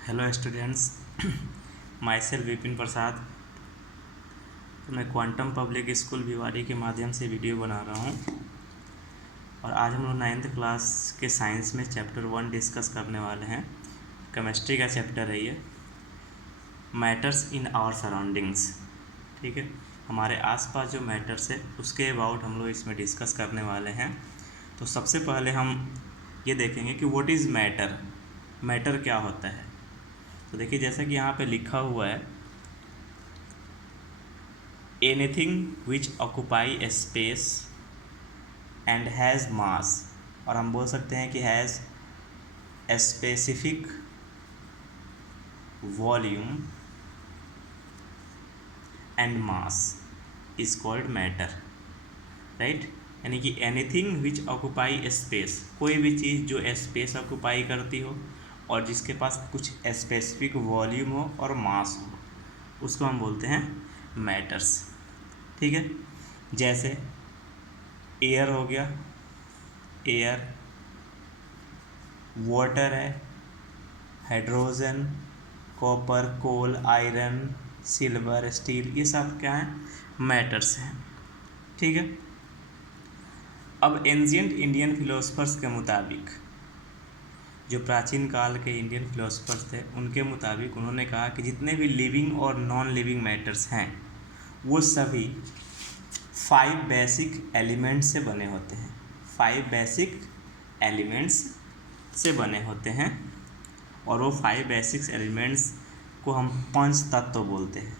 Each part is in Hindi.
Hello students, myself Vipin Prasad. तो मैं क्वांटम पब्लिक स्कूल भिवाड़ी के माध्यम से वीडियो बना रहा हूँ और आज हम लोग 9th क्लास के साइंस में चैप्टर 1 डिस्कस करने वाले हैं। केमिस्ट्री का चैप्टर है ये, मैटर्स इन आवर सराउंडिंग्स। ठीक है, हमारे आसपास जो मैटर्स है उसके अबाउट हम लोग इसमें डिस्कस करने वाले हैं। तो सबसे पहले हम ये देखेंगे कि व्हाट इज़ मैटर, मैटर क्या होता है। तो देखिए, जैसा कि यहाँ पे लिखा हुआ है, anything which occupy A space and has मास, और हम बोल सकते हैं कि has a specific volume and mass is called matter, right. यानी कि anything which occupy A space, कोई भी चीज़ जो स्पेस ऑक्यूपाई करती हो और जिसके पास कुछ स्पेसिफिक वॉल्यूम हो और मास हो, उसको हम बोलते हैं मैटर्स। ठीक है, जैसे एयर हो गया, एयर, वाटर है, हाइड्रोजन, कॉपर, कोल, आयरन, सिल्वर, स्टील, ये सब क्या हैं, मैटर्स हैं। ठीक है, अब एंशिएंट इंडियन फिलोसफर्स के मुताबिक, जो प्राचीन काल के इंडियन फिलोसफर्स थे उनके मुताबिक उन्होंने कहा कि जितने भी लिविंग और नॉन लिविंग मैटर्स हैं वो सभी 5 बेसिक एलिमेंट्स से बने होते हैं। 5 बेसिक एलिमेंट्स से बने होते हैं और वो 5 बेसिक एलिमेंट्स को हम पंच तत्व बोलते हैं।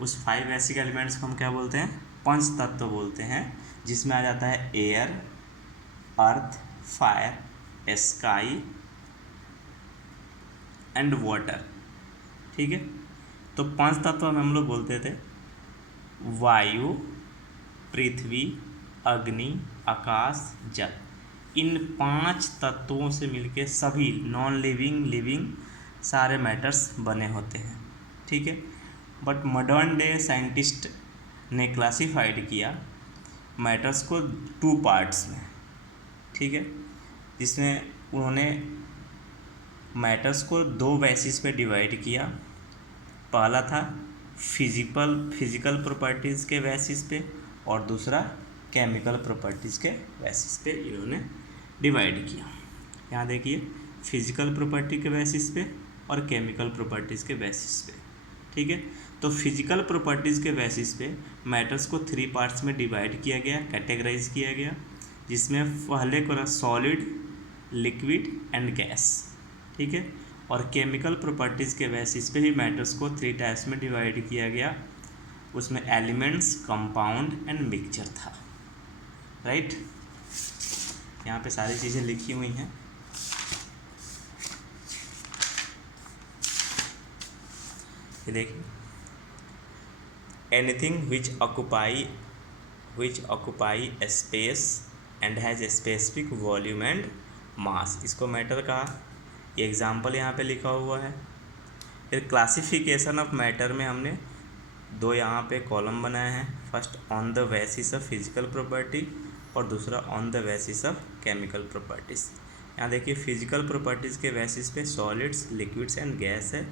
उस 5 बेसिक एलिमेंट्स को हम क्या बोलते हैं, पंच तत्व बोलते हैं, जिसमें आ जाता है air, earth, fire, sky and water. ठीक है, तो 5 तत्व में हम लोग बोलते थे वायु, पृथ्वी, अग्नि, आकाश, जल। इन 5 तत्वों से मिलके सभी नॉन लिविंग, लिविंग सारे मैटर्स बने होते हैं। ठीक है, बट मॉडर्न डे साइंटिस्ट ने क्लासिफाइड किया मैटर्स को 2 पार्ट्स में। ठीक है, जिसमें उन्होंने मैटर्स को 2 बेसिस पे डिवाइड किया। पहला था फिजिकल प्रॉपर्टीज़ के बेसिस पे और दूसरा केमिकल प्रॉपर्टीज़ के बेसिस पे इन्होंने डिवाइड किया। यहाँ देखिए, फिजिकल प्रॉपर्टी के बेसिस पे और केमिकल प्रॉपर्टीज़ के बेसिस पे। ठीक है, तो फिजिकल प्रॉपर्टीज़ के बेसिस पे मैटर्स को 3 पार्ट्स में डिवाइड किया गया, कैटेगराइज किया गया, जिसमें पहले को रहा सॉलिड, लिक्विड एंड गैस। ठीक है, और केमिकल प्रॉपर्टीज़ के बेसिस पे भी मैटर्स को 3 टाइप्स में डिवाइड किया गया। उसमें एलिमेंट्स, कंपाउंड एंड मिक्सचर था, राइट। यहाँ पे सारी चीज़ें लिखी हुई हैं। ये देखिए, anything which occupy A space and has a specific volume and mass, इसको मैटर कहा। ये एग्जाम्पल यहाँ पे लिखा हुआ है। फिर क्लासिफिकेशन ऑफ मैटर में हमने 2 यहाँ पे कॉलम बनाए हैं। First on the basis of physical property और दूसरा on the basis of chemical properties. यहाँ देखिए, फिजिकल प्रॉपर्टीज़ के बेसिस पे सॉलिड्स, लिक्विड्स एंड गैस है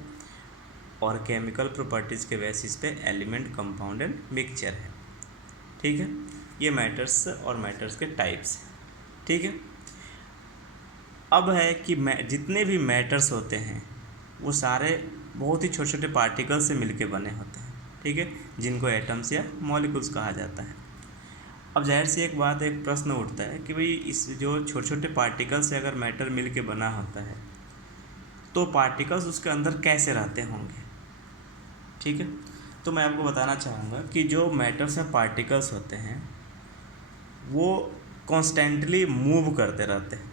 और केमिकल प्रॉपर्टीज़ के बेसिस पे एलिमेंट, कंपाउंड एंड मिक्सचर है। ठीक है, ये मैटर्स और मैटर्स के टाइप्स हैं। ठीक है, अब है कि जितने भी मैटर्स होते हैं वो सारे बहुत ही छोटे छोटे पार्टिकल्स से मिलके बने होते हैं। ठीक है, जिनको एटम्स या मॉलिक्यूल्स कहा जाता है। अब जाहिर सी एक बात, एक प्रश्न उठता है कि भाई इस जो छोटे छोटे पार्टिकल्स से अगर मैटर मिलके बना होता है तो पार्टिकल्स उसके अंदर कैसे रहते होंगे। ठीक है, तो मैं आपको बताना चाहूँगा कि जो मैटर्स में पार्टिकल्स होते हैं वो कॉन्स्टेंटली मूव करते रहते हैं।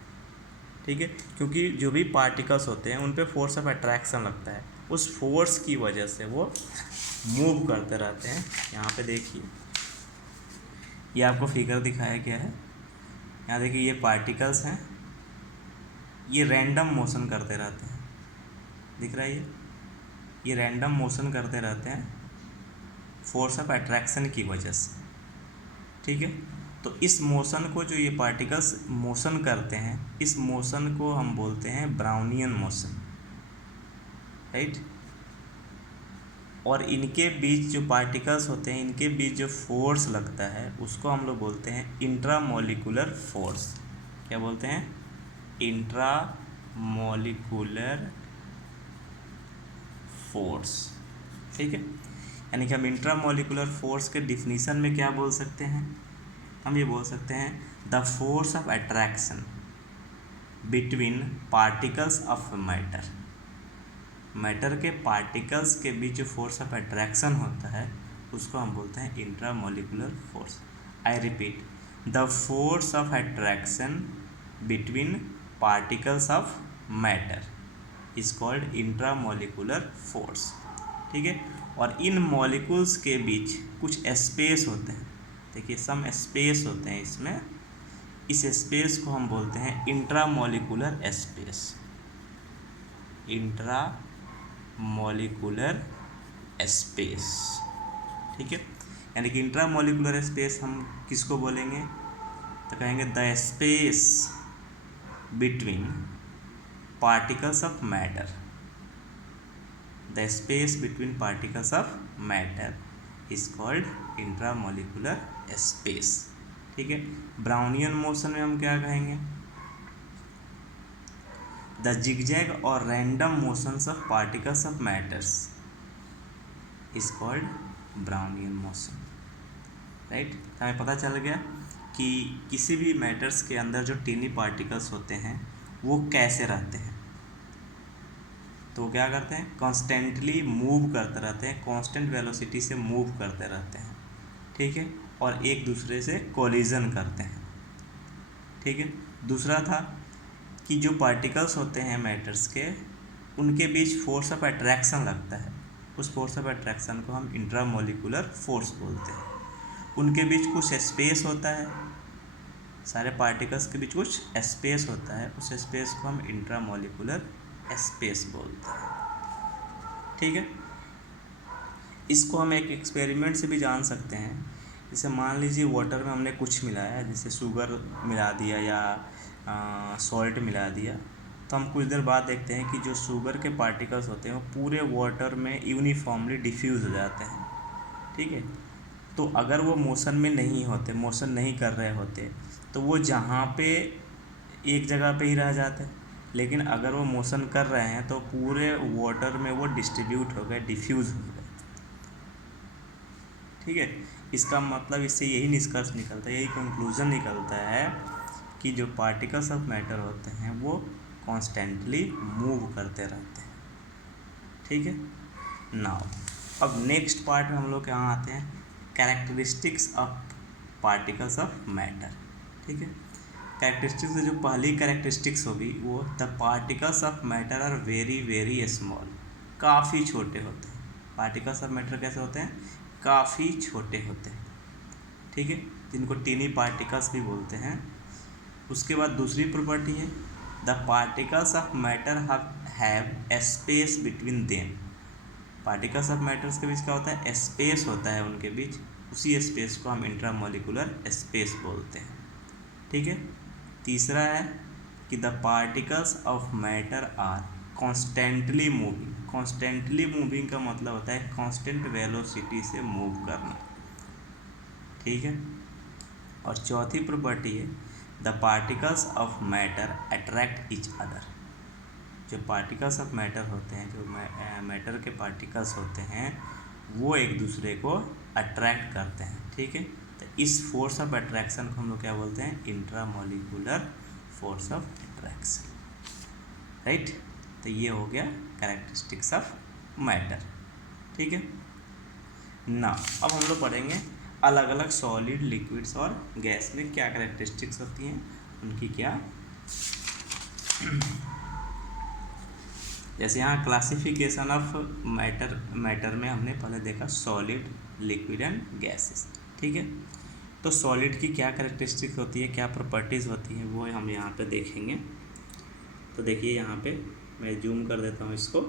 ठीक है, क्योंकि जो भी पार्टिकल्स होते हैं उन पे फोर्स ऑफ अट्रैक्शन लगता है, उस फोर्स की वजह से वो मूव करते रहते हैं। यहाँ पे देखिए, ये आपको फिगर दिखाया गया है। यहाँ देखिए, ये पार्टिकल्स हैं, ये रैंडम मोशन करते रहते हैं, दिख रहा है ये रैंडम मोशन करते रहते हैं फोर्स ऑफ अट्रैक्शन की वजह से। ठीक है, तो इस मोशन को, जो ये पार्टिकल्स मोशन करते हैं, इस मोशन को हम बोलते हैं ब्राउनियन मोशन, राइट। और इनके बीच जो पार्टिकल्स होते हैं, इनके बीच जो फोर्स लगता है उसको हम लोग बोलते हैं इंट्रामोलिकुलर फोर्स। क्या बोलते हैं? इंट्रामोलिकुलर फोर्स, ठीक है। यानी कि हम इंट्रामोलिकुलर फोर्स के डिफिनीशन में क्या बोल सकते हैं? हम ये बोल सकते हैं the force of attraction between particles of matter. Matter के पार्टिकल्स के बीच जो फोर्स ऑफ अट्रैक्शन होता है उसको हम बोलते हैं intramolecular force. I repeat, the force of attraction between particles of matter is called intramolecular force, ठीक है। और इन मॉलिक्यूल्स के बीच कुछ स्पेस होते हैं, देखिए सम स्पेस होते हैं इसमें, इस स्पेस को हम बोलते हैं इंट्रामोलिकुलर स्पेस। इंट्रामोलिकुलर स्पेस, ठीक है। यानी कि इंट्रामोलिकुलर स्पेस हम किसको बोलेंगे? तो कहेंगे the space between particles of matter. The space between particles of matter is called intramolecular space, ठीक है। ब्राउनियन मोशन में हम क्या कहेंगे? द जिगजैग और random motions of particles of matters is called Brownian motion, right. तो हमें पता चल गया कि किसी भी मैटर्स के अंदर जो टीनी पार्टिकल्स होते हैं वो कैसे रहते हैं। तो क्या करते हैं? कॉन्स्टेंटली मूव करते रहते हैं, कांस्टेंट वेलोसिटी से मूव करते रहते हैं, ठीक है। और एक दूसरे से कोलिजन करते हैं, ठीक है। दूसरा था कि जो पार्टिकल्स होते हैं मैटर्स के, उनके बीच फोर्स ऑफ अट्रैक्शन लगता है, उस फोर्स ऑफ अट्रैक्शन को हम इंट्रामोलिकुलर फोर्स बोलते हैं। उनके बीच कुछ स्पेस होता है, सारे पार्टिकल्स के बीच कुछ स्पेस होता है, उस स्पेस को हम इंट्रामोलिकुलर स्पेस बोलते हैं, ठीक है। इसको हम एक एक्सपेरिमेंट से भी जान सकते हैं। जैसे मान लीजिए वाटर में हमने कुछ मिलाया, जैसे शुगर मिला दिया या सॉल्ट मिला दिया, तो हम कुछ देर बाद देखते हैं कि जो शुगर के पार्टिकल्स होते हैं वो पूरे वाटर में यूनिफॉर्मली डिफ्यूज़ हो जाते हैं, ठीक है। तो अगर वो मोशन में नहीं होते, मोशन नहीं कर रहे होते, तो वो जहाँ पे एक जगह पे ही रह जाते, लेकिन अगर वो मोशन कर रहे हैं तो पूरे वाटर में वो डिस्ट्रीब्यूट हो गए, डिफ्यूज़ हो गए, ठीक है। इसका मतलब इससे यही निष्कर्ष निकलता है, यही कंक्लूज़न निकलता है कि जो पार्टिकल्स ऑफ मैटर होते हैं वो कॉन्स्टेंटली मूव करते रहते हैं, ठीक है। नाउ अब नेक्स्ट पार्ट में हम लोग यहाँ आते हैं, characteristics of particles of matter, ठीक है। कैरेक्टरिस्टिक्स से जो पहली कैरेक्टरिस्टिक्स होगी वो the particles of matter are very very small, काफ़ी छोटे होते हैं। पार्टिकल्स ऑफ मैटर कैसे होते हैं? काफ़ी छोटे होते हैं, ठीक है, जिनको टीनी पार्टिकल्स भी बोलते हैं। उसके बाद दूसरी प्रॉपर्टी है the particles of matter have a space between them. Particles of matters के बीच क्या होता है? स्पेस होता है उनके बीच, उसी स्पेस को हम इंट्रामोलिकुलर स्पेस बोलते हैं, ठीक है। तीसरा है कि the particles of matter are constantly moving. Constantly moving का मतलब होता है कांस्टेंट वेलोसिटी से मूव करना, ठीक है। और चौथी प्रॉपर्टी है the particles of matter attract each other. जो पार्टिकल्स ऑफ मैटर होते हैं, जो मैटर के पार्टिकल्स होते हैं, वो एक दूसरे को अट्रैक्ट करते हैं, ठीक है। तो इस फोर्स ऑफ अट्रैक्शन को हम लोग क्या बोलते हैं? Intramolecular force of attraction, right. तो ये हो गया कैरेक्टरिस्टिक्स ऑफ मैटर, ठीक है ना। अब हम लोग पढ़ेंगे अलग अलग सॉलिड, लिक्विड्स और गैस में क्या कैरेक्टरिस्टिक्स होती हैं, उनकी क्या। जैसे यहाँ क्लासिफिकेशन ऑफ मैटर में हमने पहले देखा सॉलिड, लिक्विड एंड गैसेस, ठीक है। तो सॉलिड की क्या कैरेक्टरिस्टिक्स होती है, क्या प्रॉपर्टीज़ होती हैं, वो हम यहाँ पे देखेंगे। तो देखिए यहाँ पे मैं जूम कर देता हूँ इसको।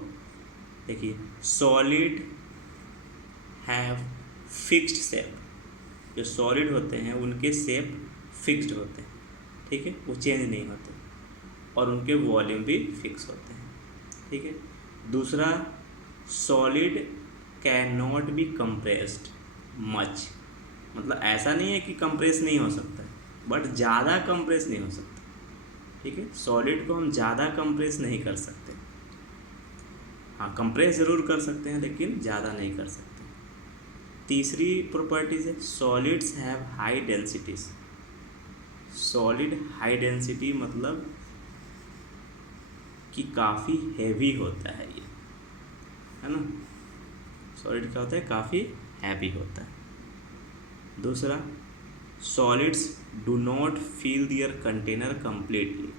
देखिए सॉलिड हैव फिक्स्ड शेप। जो सॉलिड होते हैं उनके शेप फिक्स्ड होते हैं, ठीक है, वो चेंज नहीं होते, और उनके वॉल्यूम भी फिक्स होते हैं, ठीक है। दूसरा, solid can not be compressed much, मतलब ऐसा नहीं है कि कंप्रेस नहीं हो सकता है, बट ज़्यादा कंप्रेस नहीं हो सकता, ठीक है। सॉलिड को हम ज़्यादा कंप्रेस नहीं कर सकते, हाँ कंप्रेस ज़रूर कर सकते हैं लेकिन ज़्यादा नहीं कर सकते। तीसरी प्रॉपर्टीज है, solids have high densities. Solid high density मतलब कि काफ़ी हैवी होता है ये, है ना। सॉलिड क्या होता है, काफ़ी हैवी होता है। दूसरा, solids do not fill their container completely.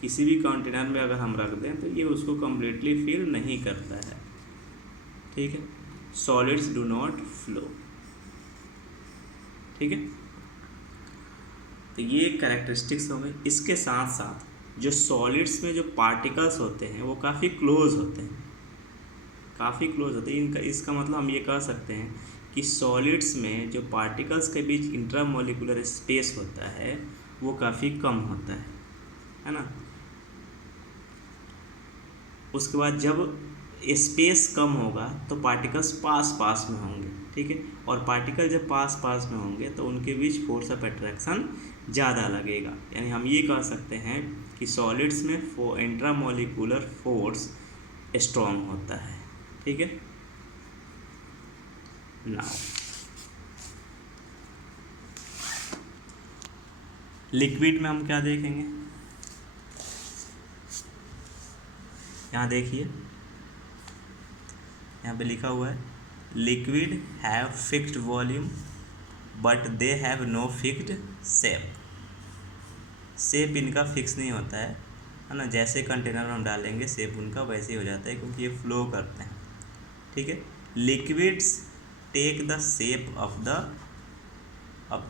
किसी भी कंटेनर में अगर हम रख दें तो ये उसको कम्प्लीटली फिल नहीं करता है, ठीक है। सॉलिड्स डू नॉट फ्लो, ठीक है। तो ये कैरेक्टरिस्टिक्स हो गए। इसके साथ साथ जो सॉलिड्स में जो पार्टिकल्स होते हैं वो काफ़ी क्लोज होते हैं, काफ़ी क्लोज होते हैं। इनका इसका मतलब हम ये कह सकते हैं कि सॉलिड्स में जो पार्टिकल्स के बीच इंट्रामोलिकुलर स्पेस होता है वो काफ़ी कम होता है ना। उसके बाद जब स्पेस कम होगा तो पार्टिकल्स पास पास में होंगे, ठीक है, और पार्टिकल जब पास पास में होंगे तो उनके बीच फोर्स ऑफ अट्रैक्शन ज़्यादा लगेगा। यानी हम ये कह सकते हैं कि सॉलिड्स में इंट्रामोलिकुलर फोर्स स्ट्रॉन्ग होता है, ठीक है। नाउ लिक्विड में हम क्या देखेंगे, यहाँ देखिए, यहाँ पे लिखा हुआ है liquid have fixed volume but they have no fixed shape. Shape इनका फिक्स नहीं होता है ना, जैसे कंटेनर में हम डालेंगे शेप उनका वैसे ही हो जाता है क्योंकि ये फ्लो करते हैं, ठीक है। Liquids take the shape of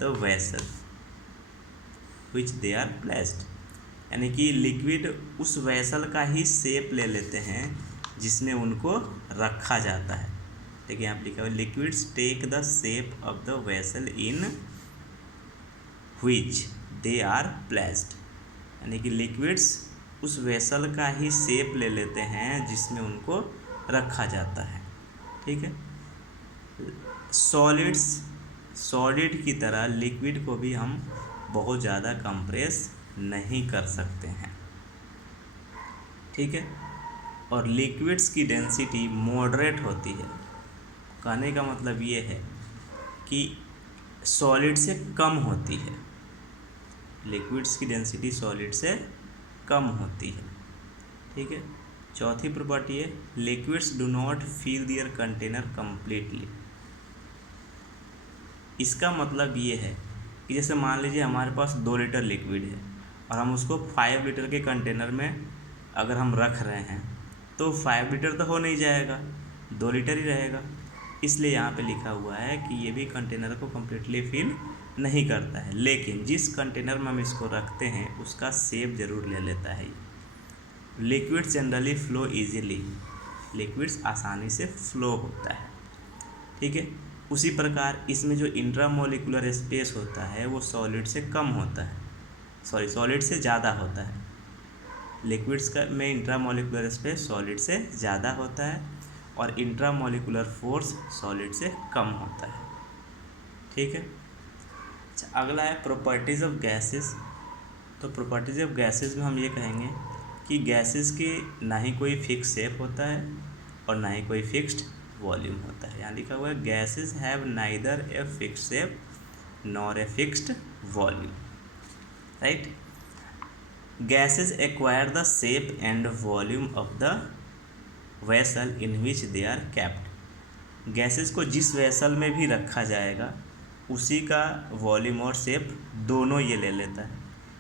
the vessel which they are placed. यानी कि लिक्विड उस वेसल का ही शेप ले लेते हैं जिसमें उनको रखा जाता है। देखिए यहाँ लिखा हुआ liquids take the shape of the vessel in which they are placed. यानी कि लिक्विड्स उस वेसल का ही शेप ले लेते हैं जिसमें उनको रखा जाता है, ठीक है। सॉलिड की तरह लिक्विड को भी हम बहुत ज़्यादा कंप्रेस नहीं कर सकते हैं, ठीक है। और लिक्विड्स की डेंसिटी मॉडरेट होती है। कहने का मतलब ये है कि सॉलिड से कम होती है, लिक्विड्स की डेंसिटी सॉलिड से कम होती है, ठीक है। चौथी प्रॉपर्टी है liquids do not fill their container completely. इसका मतलब ये है कि जैसे मान लीजिए हमारे पास 2 लीटर लिक्विड है और हम उसको 5 लीटर के कंटेनर में अगर हम रख रहे हैं तो 5 लीटर तो हो नहीं जाएगा, 2 लीटर ही रहेगा। इसलिए यहाँ पे लिखा हुआ है कि ये भी कंटेनर को कम्प्लीटली फिल नहीं करता है, लेकिन जिस कंटेनर में हम इसको रखते हैं उसका शेप ज़रूर ले लेता है। Liquids generally flow easily, liquids आसानी से फ्लो होता है, ठीक है। उसी प्रकार इसमें जो इंट्रामोलिकुलर स्पेस होता है वो सॉलिड से कम होता है, सॉलिड से ज़्यादा होता है। लिक्विड्स का में इंट्रामोलिकुलर स्पेस सॉलिड से ज़्यादा होता है और इंट्रामोलिकुलर फोर्स सॉलिड से कम होता है, ठीक है। अच्छा, अगला है प्रॉपर्टीज़ ऑफ गैसेस। तो प्रॉपर्टीज़ ऑफ गैसेस में हम ये कहेंगे कि गैसेस की ना ही कोई फिक्स शेप होता है और ना ही कोई फिक्स्ड वॉल्यूम होता है। यहाँ लिखा हुआ है gases have neither a fixed shape nor a fixed volume, right. Gases acquire the shape and volume of the vessel in which they are kept. Gases को जिस वेसल में भी रखा जाएगा उसी का वॉल्यूम और शेप दोनों ये ले लेता है।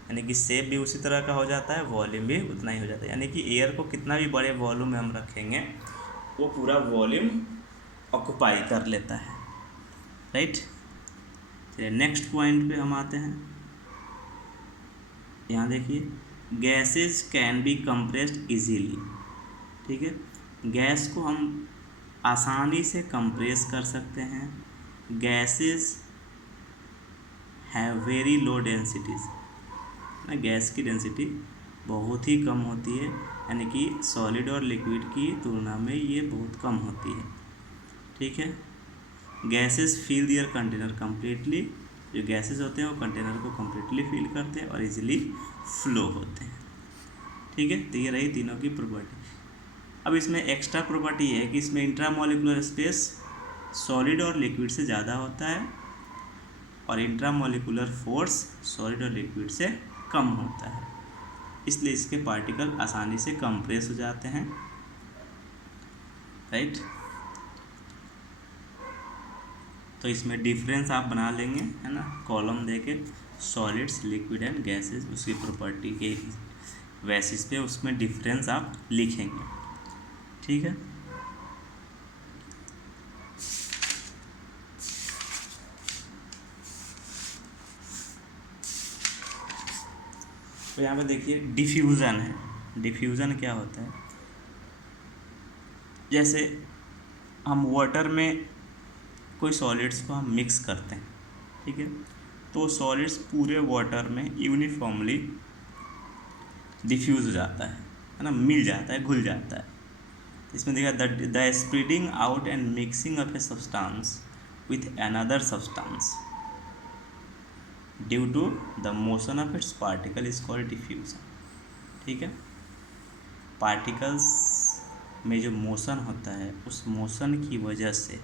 यानी कि शेप भी उसी तरह का हो जाता है, वॉल्यूम भी उतना ही हो जाता है। यानी कि एयर को कितना भी बड़े वॉल्यूम में हम रखेंगे वो पूरा वॉल्यूम ऑक्युपाई कर लेता है, राइट। चलिए नेक्स्ट पॉइंट पे हम आते हैं। यहाँ देखिए gases can be compressed easily, ठीक है। गैस को हम आसानी से कंप्रेस कर सकते हैं। Gases have very low densities ना, गैस की डेंसिटी बहुत ही कम होती है, यानी कि सॉलिड और लिक्विड की तुलना में ये बहुत कम होती है। ठीक है, gases fill their container completely, जो गैसेस होते हैं वो कंटेनर को कम्प्लीटली फिल करते हैं और इजीली फ्लो होते हैं। ठीक है, तो ये रही तीनों की प्रॉपर्टी। अब इसमें एक्स्ट्रा प्रॉपर्टी है कि इसमें इंट्रामोलिकुलर स्पेस सॉलिड और लिक्विड से ज़्यादा होता है और इंट्रामोलिकुलर फोर्स सॉलिड और लिक्विड से कम होता है, इसलिए इसके पार्टिकल आसानी से कंप्रेस हो जाते हैं। राइट, तो इसमें डिफरेंस आप बना लेंगे, है ना, कॉलम देके सॉलिड्स, लिक्विड एंड गैसेस, उसकी प्रॉपर्टी के बेसिस पे उसमें डिफरेंस आप लिखेंगे। ठीक है, तो यहाँ पे देखिए डिफ्यूज़न है। डिफ्यूज़न क्या होता है, जैसे हम वाटर में कोई सॉलिड्स को हम मिक्स करते हैं, ठीक है, तो सॉलिड्स पूरे वाटर में यूनिफॉर्मली डिफ्यूज़ हो जाता है ना, मिल जाता है, घुल जाता है। इसमें देखा the spreading out and mixing of a substance with another substance due to the motion of its particle is called diffusion. ठीक है, पार्टिकल्स में जो मोशन होता है उस मोशन की वजह से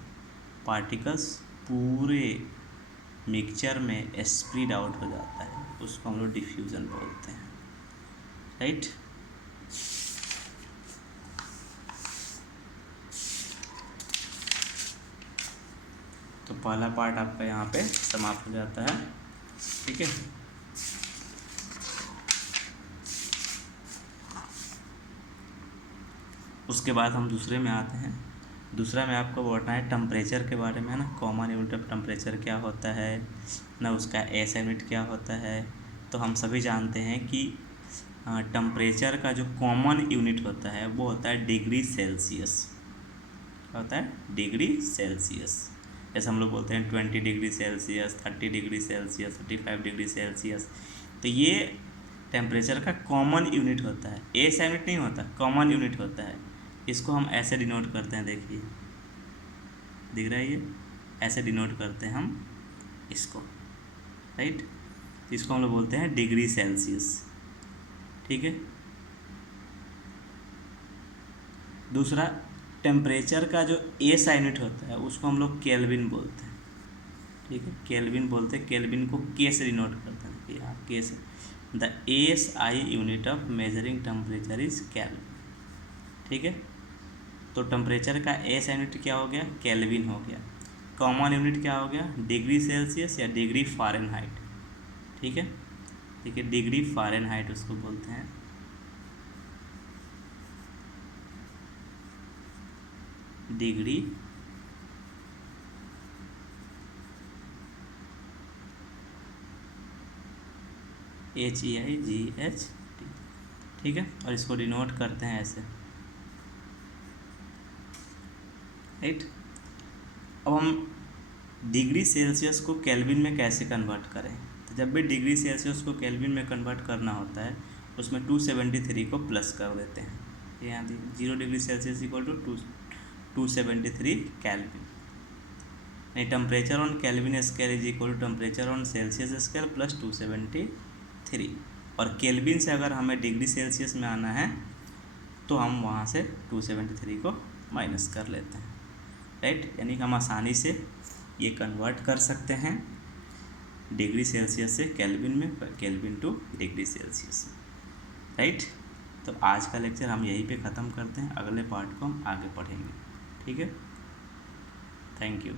पार्टिकल्स पूरे मिक्सचर में स्प्रेड आउट हो जाता है, उसको हम लोग डिफ्यूजन बोलते हैं। राइट, तो पहला पार्ट आपका यहाँ पे समाप्त हो जाता है। ठीक है, उसके बाद हम दूसरे में आते हैं। दूसरा में आपको बताना है टेम्परेचर के बारे में, है ना, कॉमन यूनिट ऑफ टेम्परेचर क्या होता है ना, उसका एस यूनिट क्या होता है। तो हम सभी जानते हैं कि टेम्परेचर का जो कॉमन यूनिट होता है वो होता है डिग्री सेल्सियस। क्या होता है? Degree Celsius. जैसे हम लोग बोलते हैं 20 degree Celsius, 30 degree Celsius, 35 degree Celsius. तो ये टेम्परेचर का कॉमन यूनिट होता है, एस यूनिट नहीं होता, कॉमन यूनिट होता है। इसको हम ऐसे डिनोट करते हैं, देखिए दिख रहा है, ये ऐसे डिनोट करते हैं हम इसको। राइट, इसको हम लोग बोलते हैं डिग्री सेल्सियस। ठीक है, दूसरा टेम्परेचर का जो एस यूनिट होता है उसको हम लोग केल्विन बोलते हैं। ठीक है, केल्विन बोलते हैं, केल्विन को के से डिनोट करते हैं, यहाँ के से। The S I unit of measuring temperature is kelvin. ठीक है, तो टेम्परेचर का एस यूनिट क्या हो गया? केल्विन हो गया। कॉमन यूनिट क्या हो गया? डिग्री सेल्सियस या डिग्री फ़ारेनहाइट। ठीक है, ठीक है, डिग्री फ़ारेनहाइट उसको बोलते हैं। Degree HEIGHT। ठीक है, और इसको डिनोट करते हैं ऐसे। राइट, अब हम डिग्री सेल्सियस को केल्विन में कैसे कन्वर्ट करें? तो जब भी डिग्री सेल्सियस को केल्विन में कन्वर्ट करना होता है उसमें 273 को प्लस कर देते हैं। यहाँ 0 degree Celsius equal to 273 Kelvin. नहीं, temperature on Kelvin scale is equal to temperature on Celsius scale plus 273। और केल्विन से अगर हमें डिग्री सेल्सियस में आना है तो हम वहाँ से 273 को माइनस कर लेते हैं। राइट, यानी हम आसानी से ये कन्वर्ट कर सकते हैं डिग्री सेल्सियस से केल्विन में, kelvin two degree Celsius. Right, तो आज का लेक्चर हम यहीं पे ख़त्म करते हैं, अगले पार्ट को हम आगे पढ़ेंगे। ठीक है, थैंक यू।